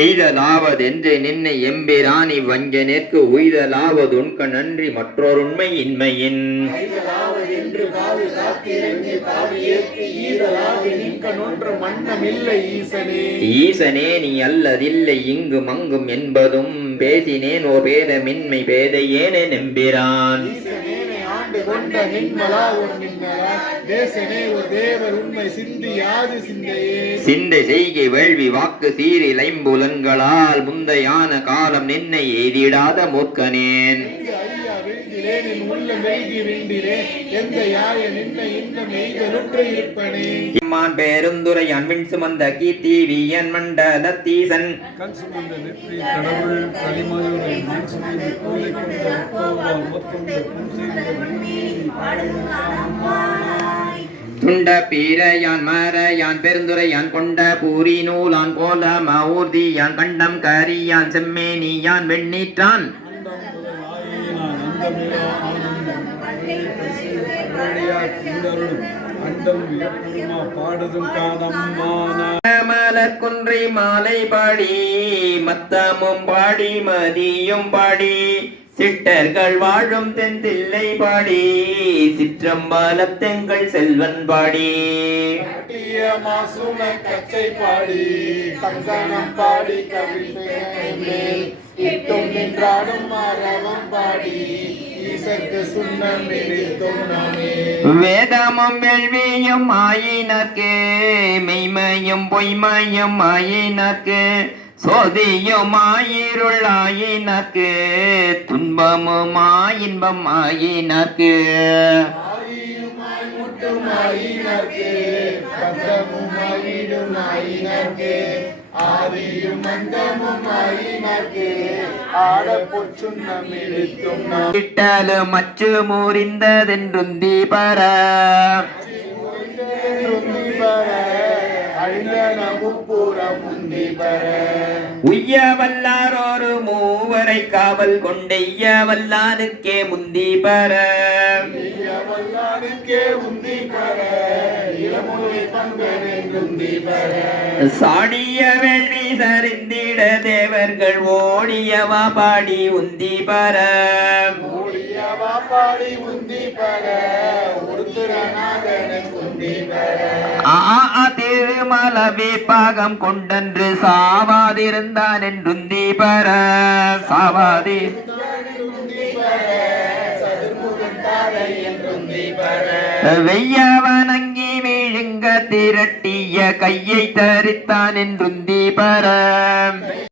எய்தலாவதென்று நின்னை எம்பிராணி வஞ்சனேற்கு உய்தலாவதுண்க நன்றி மற்றொருண்மை இன்மையின் ஈசனே நீ அல்லதில்லை இங்கு மங்கும் என்பதும் பேசினேன் ஓ பேதமின்மை பேதையேனே நம்பிரான் சிந்தை செய்கை வேள்வி வாக்கு சீரில் ஐம்புலன்களால் முந்தையான காலம் நின்னை எய்திடாத மூர்க்கனேன் இம்மான் பேருந்துரை அன்பின் சுமந்த கீர்த்தி வியன் மண்டல தீசன் துண்ட பீரையான் மறையான் பெருந்துரையான் கொண்ட பூரி நூலான் போல மஊர்தியான் கண்டம் கரியான் செம்மேனியான் வெண்ணீற்றான் மலர் குன்றை மாலை பாடி மத்தமும் பாடி மதியும் பாடி சிட்டர்கள் வாழும் தென்தில்லை பாடி சிற்றம்பலத்தெங்கள் செல்வன் பாடி கச்சை பாடி கங்கணம் பாடி கவிழ்மேல் இட்டும் நின்றாடும் மரவம் பாடி வேதமும் வேள்வியும் ஆயினர்க்கு மெய்மையும் பொய்மையும் ஆயினர்க்கு சோதியும் ஆயிருள் ஆயினர்க்கு துன்பமும் இன்பம் ஆயினர்க்கு மச்சு முறிந்ததென்றும் தீபர உய்ய வல்லாரோரு மூவரை காவல் கொண்டைய வல்லானுக்கே முந்தி பர சாடிய வேள்வி சரிந்திட தேவர்கள் ஓடியவா பாடி உந்தி பர திருமலவே பாகம் கொண்டன்று சாவாதிருந்தான் என்றும் தீபர சாவாதி வெய்யவனங்கி விழுங்க திரட்டிய கையை தரித்தான் என்றும் தீபர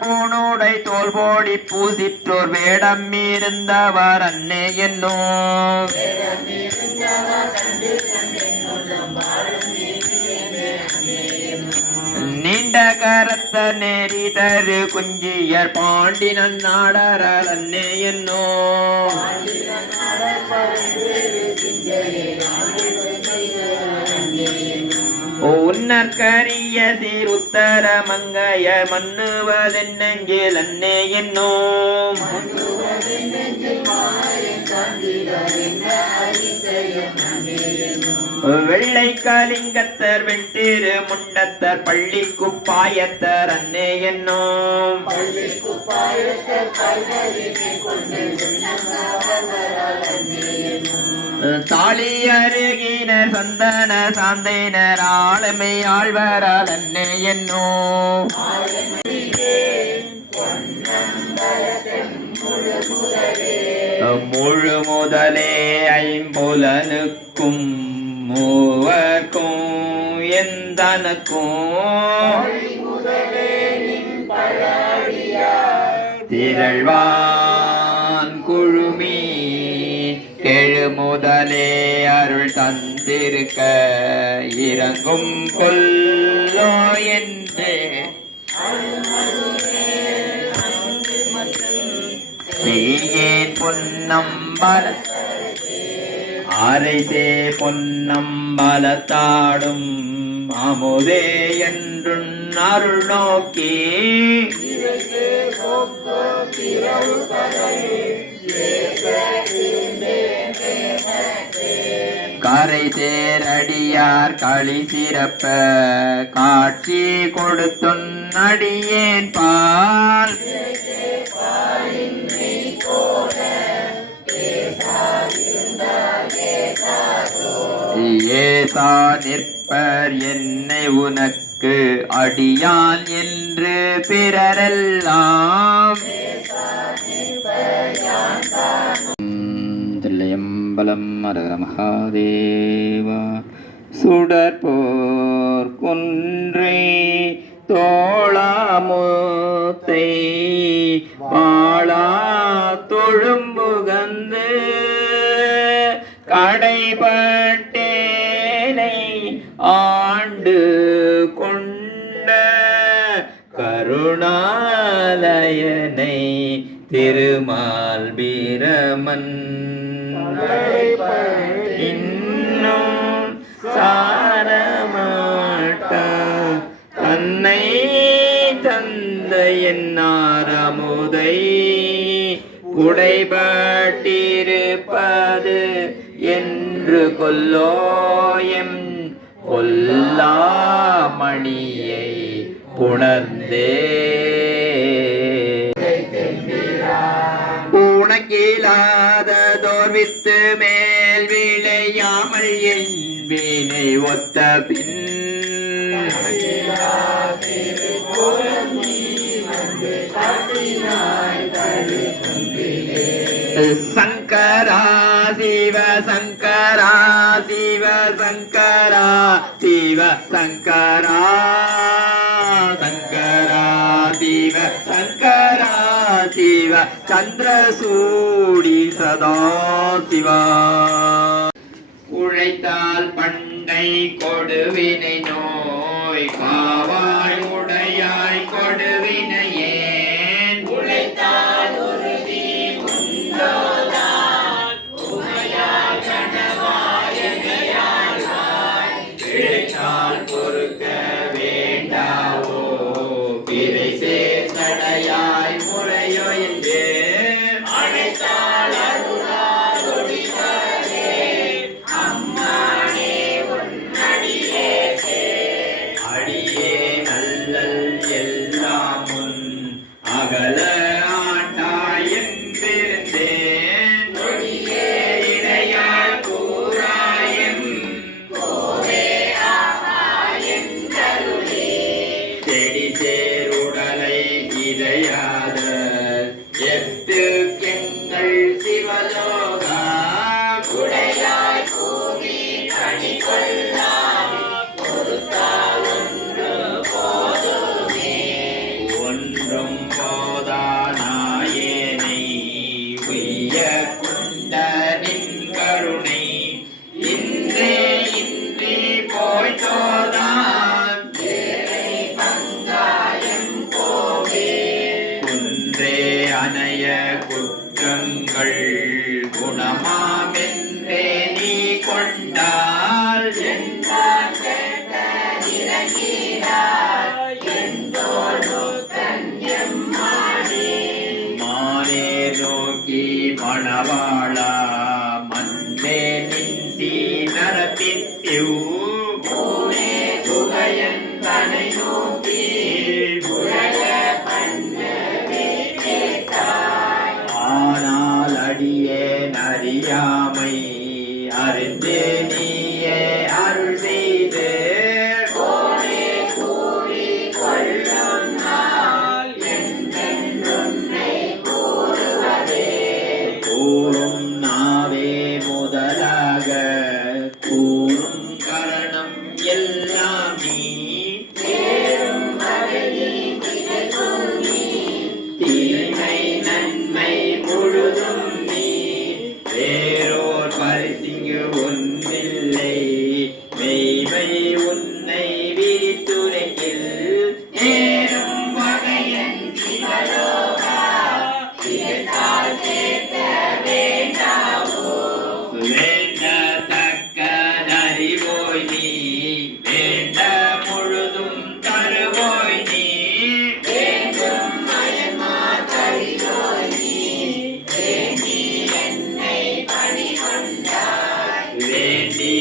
பூனோடை தோல் போடி பூசிற்றோர் வேடம் இருந்தவர் அன்னே என்னோ நீண்ட கரத்த நேரி தரு குஞ்சியர் பாண்டினன் நாடரால் அன்னே என்னோ உன்னற்கரிய சீருத்தர மங்கைய மன்னுவதென்னெங்கில் அன்னே என்னோ வெள்ளை காலிங்கத்தர் வெண்டிரு முண்டத்தர் பள்ளி குப்பாயத்தர் அன்னே என்னோ தாளி அருகினர் சந்தன சாந்தைனர் ஆளுமை ஆழ்வரால் அன்னே என்னோ முழு முதலே ஐம்புலனுக்கும் மூவர்க்கும் எந்தனுக்கும் திரள்வான் குழுமி கெழு முதலே அருள் தந்திருக்க இறங்கும் கொல்லோ என்று செய்யேன் பொன்னம்பல அரைசே பொன்னம்பலத்தாடும் அமுதே என்றும் அருள் நோக்கி கரை சேரடியார் களி சிறப்ப காட்சி கொடுத்துன் அடியேன் பால் ஏசா நிற்பர் என்னை உனக்கு அடியான் என்று பிறரெல்லாம் தில்லையம்பலம் அரகர மகாதேவா. சுடற்போர் குன்றே தோளாமுத்தை பாழா தொழும்புகந்து கடைபட்டேனை ஆண்டு கொண்ட கருணாலயனை திருமால் பிரமன் இன்னும் சாரமாட்ட தன்னை தந்த என்னாரமுதை உடைபட்டிருப்பது என்று கொல்லோயம் கொல்லாமணியை புணர்ந்தே உனக்கிலாததோர் வித்து மேல் விளையாமல் என் வீணை ஒத்த பின் சங்கரா சிவ சங்கரா சிவ சங்கரா சிவ சங்கரா சங்கரா சிவ சங்கரா சிவ சந்திரசூடி சதா சிவா. உழைத்தால் பண்டை கொடுவினை நோய் காவாய் உடையாய் கொடுவினையேன் உழைத்தால் உறுதி உண்டோதான் உமையால் கணவாயனையாளாய் பிழைத்தால் பொறுக்க வேண்டாவோ பிறை சேர்த்தடையாய் முறையோ என்று அழைத்தால் அருளால் ஒளிவரே அம்மானே உன்னடியே அடியே நல்லல் எல்லாம் முன் அகல ஆண்டாய் என்றிருந்தேன் நொடியே இடையாள் கூறாயம் கோவே ஆமாயம் கருளே செடி சேருடலை இதையாத எட்டு எங்கள் சிவலோகா உடையாய் கூவி கனி கொள்ளாம் பொறுத்தால் ஒன்று போதுமே ஒன்றும் போதானாயேனை உய்ய கொண்ட நின் கருணை இன்றே இன்றி போய்தோதான் ஏனை பங்காயம் போவே குன்றே அணைய குற்றங்கள் குணமாமென்றே நீ கொண்டால் என்றான் கேட்ட இறங்கினார் என்றோடு கண்யம் மானே மானே நோக்கி மணவாளா மன்னே நின்சி நரத்தின் பூனே புகையன் தனை நோக்கி புகழ பண்ணவே கேட்டாய் ஆனால் அடியேன் அறியாமை அறிந்து நீயே அருள் செய்து கோனே கூறி கொள்ளும் நாள் என்றென்றுன்னை கூறுவதே கூறும் நாவே முதலாக கூறும் கரணம் எல்லாம் நீ சேரும் வகையில் திகழும் நீ தீமை நன்மை முழுதும் நீ வேறோர் பரிசிங்கு ஒன்றில்லை மெய்மை உன்னை விரித்துரையில் ஏறும் வகையன் சிவலோகா கேட்டால் கேட்க வேண்டாவோ வேண்டத்தக்க அறிவோய் நீ வேண்ட முழுதும் தருவோய் நீ வேண்டும் மயமா தரியோய் நீ வேண்டி என்னை பணி கொண்டாய் வேண்டி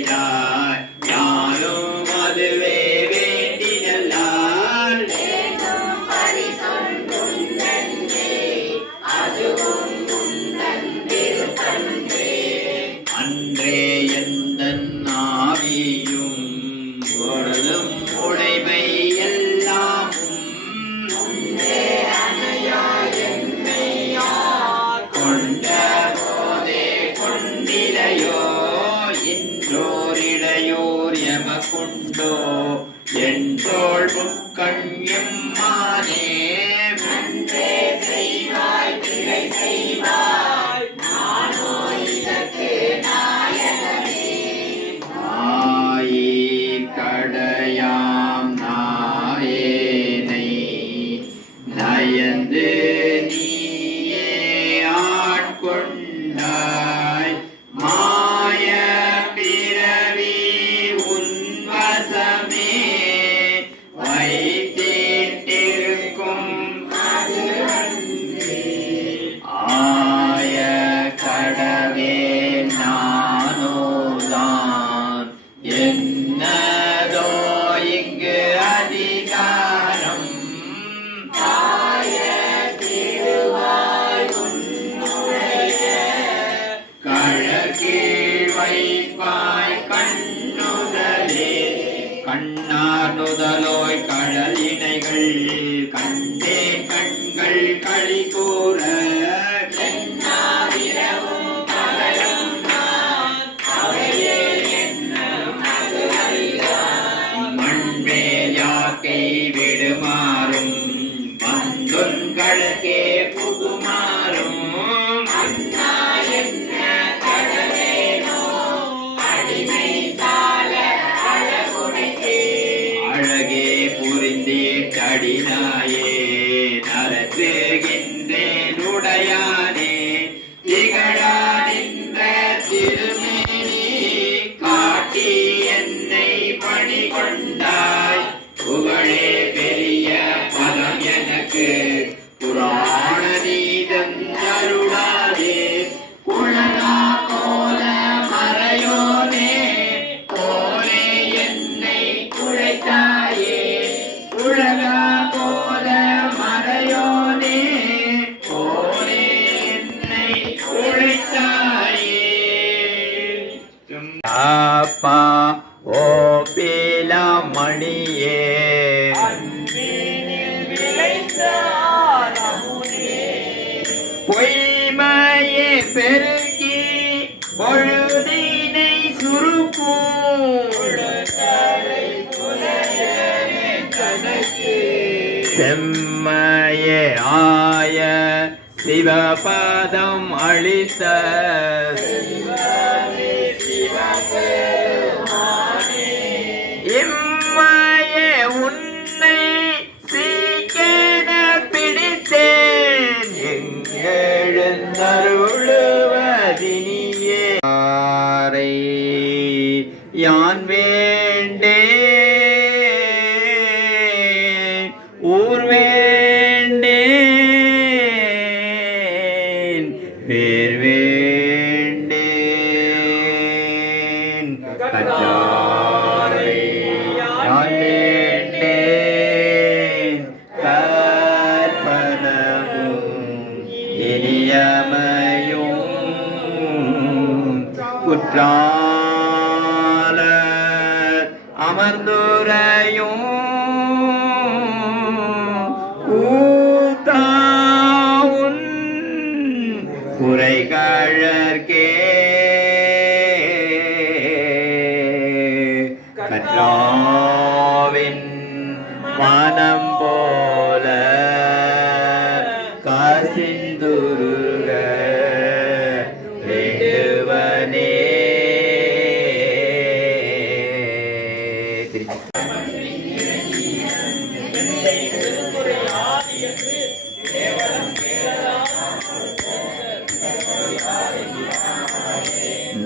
செய்தாய் யாரும் அதுவே வேண்டினல்லால் அன்றே எந்தன் ஆவியும் பொழுதும் உடைமை எல்லாமும் கொண்ட போதே கொண்டிலையோ இன்றோரிடையோர் எமக்குண்டோ என்றோள் புக்கண் எம்மானே கடையாம் நாயேனை நயந்து நீயே ஆட்கொண்டாய் மாய பிறவி உன்வசமே வைத்திட்டிருக்கும் ஆய கடவே நானோதான் என்னதோ இங்கு அதிகாரம் கழகீழ் வைப்பாய் கண்ணுதலே கண்ணார் நுதலோய் கடலினைகள் கண்டே கண்கள் களி கூற மண்மேயாக்கை விடுமாறும் வந்துன் கழகே புகுமாறும் அழகே புரிந்தீட்டடினாயே நரத்துகின்றேன் உடையானே திகழா நின்ற திருமேனி காட்டி என்னை பணி கொண்டாய் புகழே பெரிய பதம் எனக்கு புராண நீதம் அருளாதே உலகா கோல மறையோனே கோலே என்னை குழைத்தாயே உலகா கோல மறையோனே கோலே என்னை குழைத்தாயே அப்பா ஓ மணியே பொய்மையே பெருக்கி பொழுதினை சுருக்கும் செம்மையே ஆய சிவபதம் அளித்த இம்மையே உன்னை சீக்கென பிடித்தேன் எங்கெழுந்தருளுவதினியே யான் வேண்டேன் ஊர் வேண்டேன் பேர் வேண்டேன் கற்றாரை யான் வேண்டேன் கற்பனமும் இனியமையும் குற்றால அமர்ந்துரையும் கூத்தாவுன் குறைகழற்கே கற்றாவின் மனம் போல காசிந்துருக வேண்டுவனே.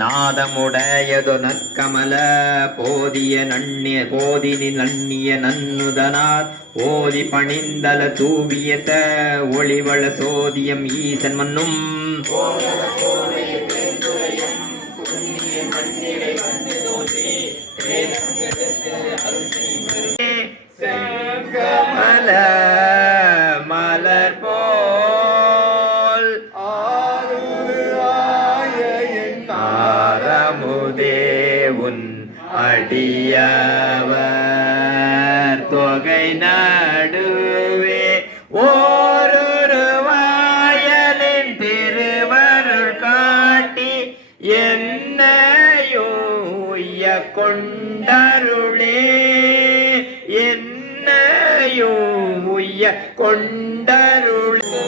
நாதமுடையது நற்கமல போதினி நன்னிய நன்னுதனார் ஓதி பணிந்தல தூவியத ஒளிவள சோதியம் ஈசன் மன்னும் உன் அடியவர் தொகை நடுவே ஓரொரு வாயலின் திருவருள் காட்டி என்னையோய கொண்டருளே என்னையோய கொண்டருளே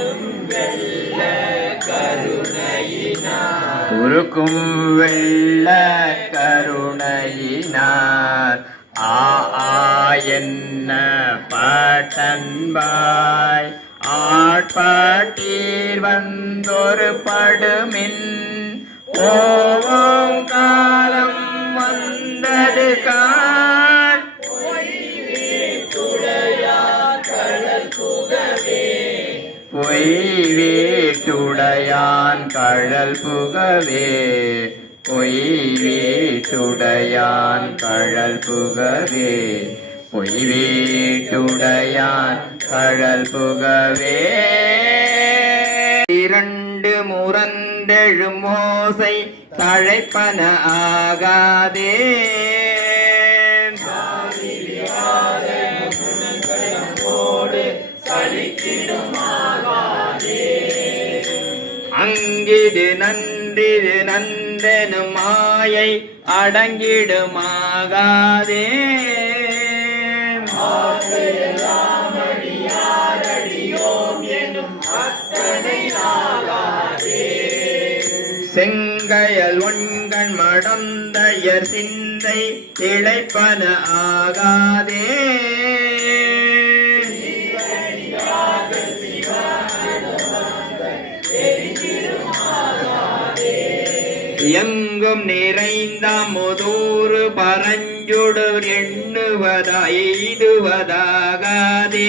உருக்கும் வெள்ள கருணையினார் என்ன பாட்டன்பாய் ஆட்பாட்டீர் வந்தொரு படுமின் ஓவோம் காலம் வந்தது கான் பொய் வீட்டுடையான் கழல் புகவே பொய் வீட்டுடையான் கழல் புகவே பொய் வீட்டுடையான் கழல் புகவே இரண்டு முரந்தெழும் ஓசை தழைப்பன ஆகாதே அங்கிடு நன்றிது நந்தனும் மாயை அடங்கிடுமாகாதே செங்கையல் ஒன்கண் மடந்தையர் சிந்தை திளைப்பன ஆகாதே எங்கும் நிறைந்த முதூறு பரஞ்சுடு எய்துவதாகாதே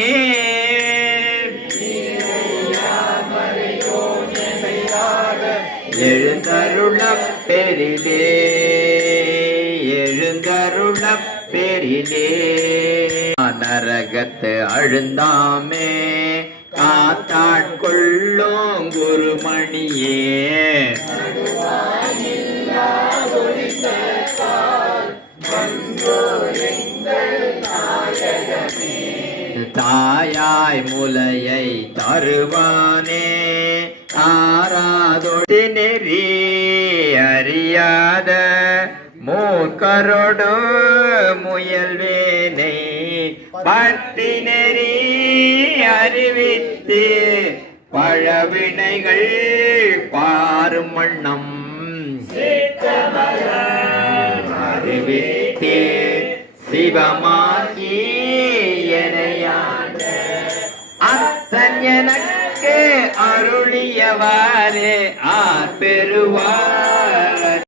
எழுந்தருளப் பெரிலே எழுந்தருளப் பெரிலே நரகத்து அழுந்தாமே காத்தாட்கொள்ளும் குருமணியே தாயாய் முலையை தருவானே ஆராதொடி நெறி அறியாத மூக்கரோடு முயல்வேனை பட்டி நெறி அறிவித்து பழவினைகள் பாரும் வண்ணம் அறிவித்தே சிவமாகி எனையாண்ட அத்தன் எனக்கு அருளியவாறு ஆர் பெறுவார்